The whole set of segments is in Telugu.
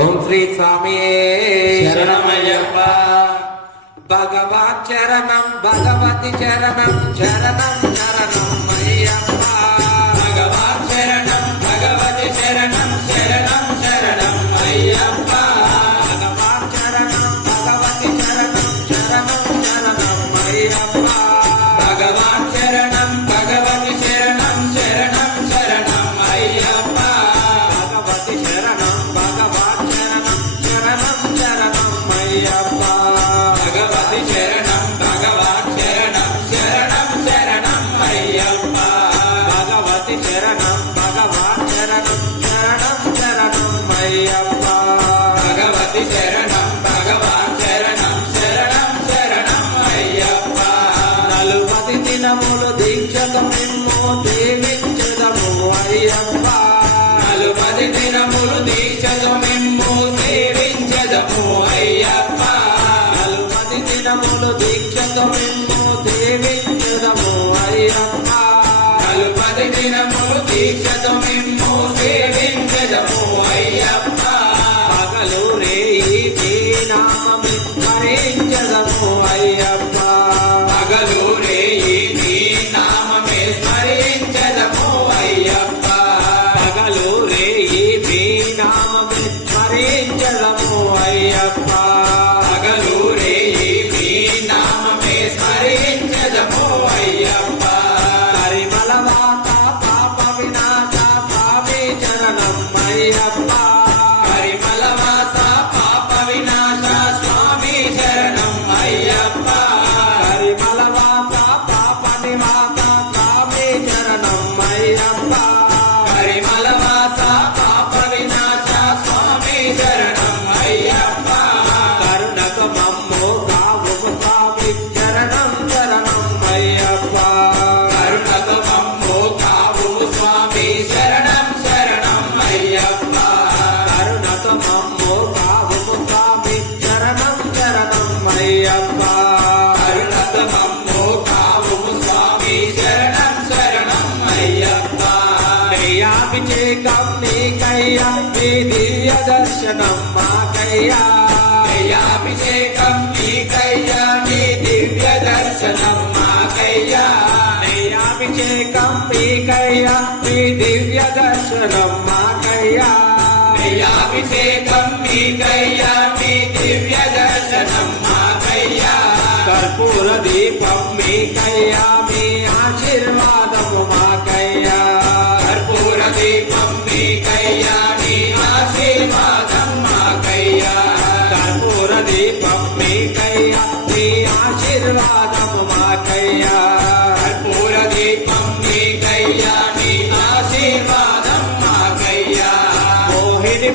ఓం శ్రీ స్వామియే శరణమయ్యప్ప. భగవాన్ చరణం భగవతి చరణం చరణం చరణం అయ్యప్ప. don't even దర్శనం మాకయ్యా అభిషేకం నీకయ్యా నీ దివ్య దర్శనం మాకయ్యా అభిషేకం నీకయ్యా నీ దివ్య దర్శనం మాకయ్యా అభిషేకం నీకయ్యా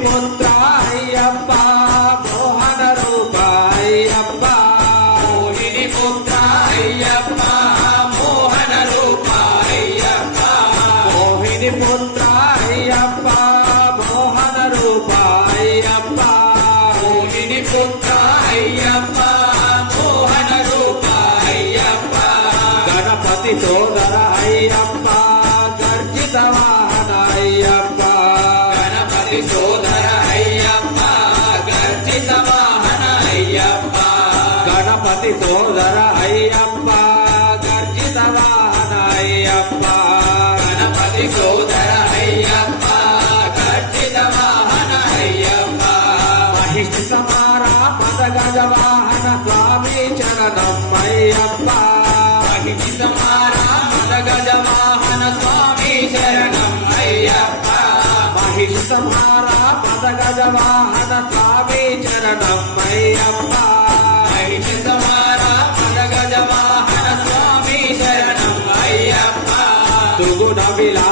one. తోదర అయ్యప్ప గర్జిత వాహన అయ్యప్ప గణపతి సోదర అయ్యప్ప గర్జిత వాహన అయ్యప్ప మహిషి సమార పద గజ వాహన స్వామి చరణం అయ్యప్ప మహిషి సమార పద గజ వాహన స్వామి చరణం అయ్యప్ప మహిషి సమార Ávila.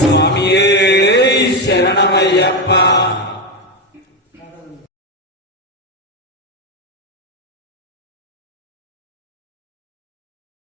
స్వామియే శరణమయ్యప్ప.